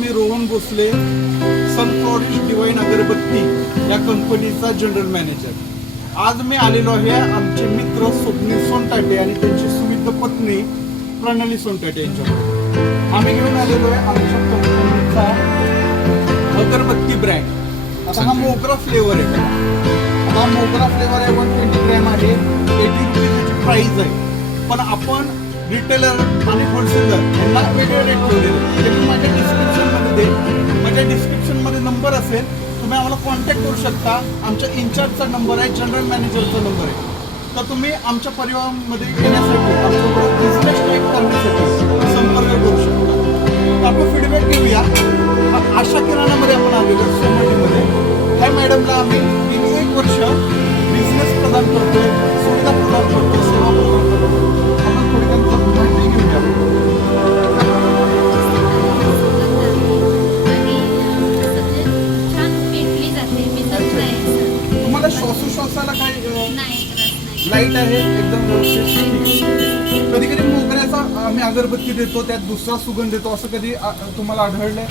मी Rohan Bhosale, सनफ्लॉरिश divine अगरबत्ती या कंपनीचा जनरल मॅनेजर। आज मी आलेलो आहे आमचे मित्र स्वप्नील सोनटाटे आणि त्यांची सुविध पत्नी प्रणाली सोनटाटे यांच्याकडे। आम्ही घेऊन आलेलो आहे आमच्या कंपनीचा अगरबत्ती ब्रँड। आता हा मोगरा फ्लेवर आहे, हा मोगरा फ्लेवर आहे, 120 ग्रॅम आहे, 80 रुपीज याची प्राइस आहे। पण आपण रिटेलर आणि होलसेलर यांना वेगळे रेट ठेवलेले। ते मी माझ्या डिस्क्रिप्शनमध्ये नंबर असेल, तुम्ही आम्हाला कॉन्टॅक्ट करू शकता। आमच्या इंचार्जचा नंबर आहे, जनरल मॅनेजरचा नंबर आहे। तर तुम्ही आमच्या परिवारामध्ये येण्यासाठी, आमच्याबरोबर बिझनेस टाईप करण्यासाठी संपर्क करू शकता। तर आपण फीडबॅक घेऊया। आशा किराणामध्ये आपण आलेलो सोमवारीमध्ये। ह्या मॅडमला आम्ही 1 वर्ष बिझनेस प्रदान करतोय, सुविधा प्रदान करतोय, सेवा प्रदान करतोय। आपण थोडी त्यांची माहिती घेऊया। तुम्हाला श्वासोश्वासाला काय लाईट आहे एकदम व्यवस्थित? कधी कधी मोगऱ्याचा आम्ही अगरबत्ती देतो, त्यात दुसरा सुगंध देतो, असं कधी तुम्हाला आढळलंय?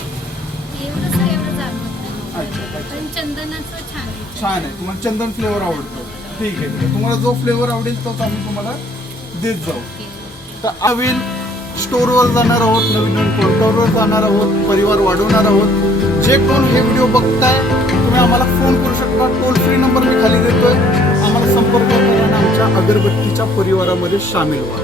छान आहे। तुम्हाला चंदन फ्लेवर आवडतो, ठीक आहे। तुम्हाला जो फ्लेवर आवडेल तोच आम्ही तुम्हाला देत जाऊ। तर नवीन स्टोअरवर जाणार आहोत, नवीन काउंटरवर जाणार आहोत, परिवार वाढवणार आहोत। जे कोण हे व्हिडिओ बघताय तुम्ही आम्हाला फोन करू शकता, टोल फ्री नंबर मी खाली देतोय, आम्हाला संपर्क करा आणि आमच्या अगरबत्तीच्या परिवारामध्ये सामील व्हा।